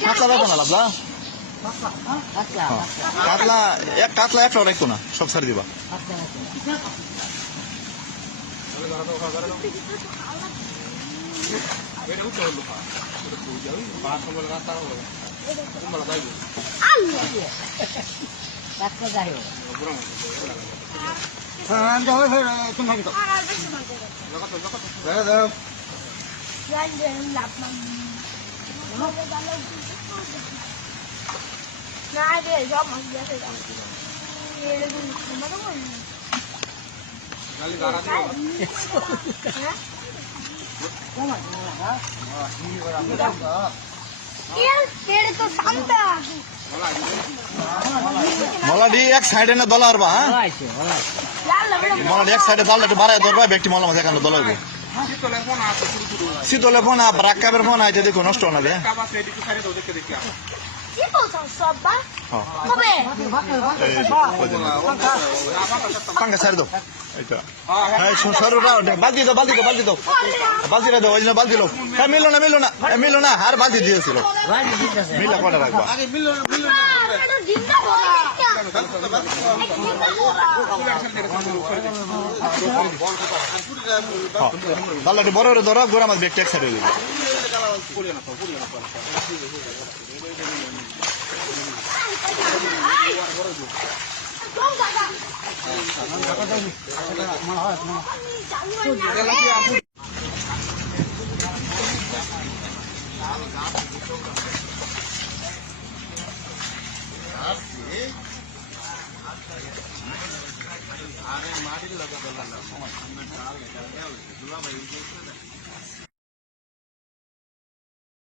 কাতলা রাখো না লাভলা কাতলা একটা রাখতো না সব ছাড়ি দিবা মলাডি এক সাইডে না দলা হরবা মলাডি এক সাইডে দলটা একটু বাড়ায় ধরবা ব্যক্তি মলা মাঝে এখানে দলা হইব শীতলে ফোন ব্রাক্কাবের ফোন আইতে দেখো নষ্ট না রে পাঙ্কা ছাড় দাও বালতি দাও বালতি দাও বালতি দাও বালতিটা দাও ওই জন্য বালতি লো হ্যাঁ মিললো না আর বালতি দিয়েছিল মিললে কটা রাখবা বাল্লাটি বড় ধরো গোড়া মাছ ব্যাগটা এক সাইডে দেবে আরে মাটির লাগা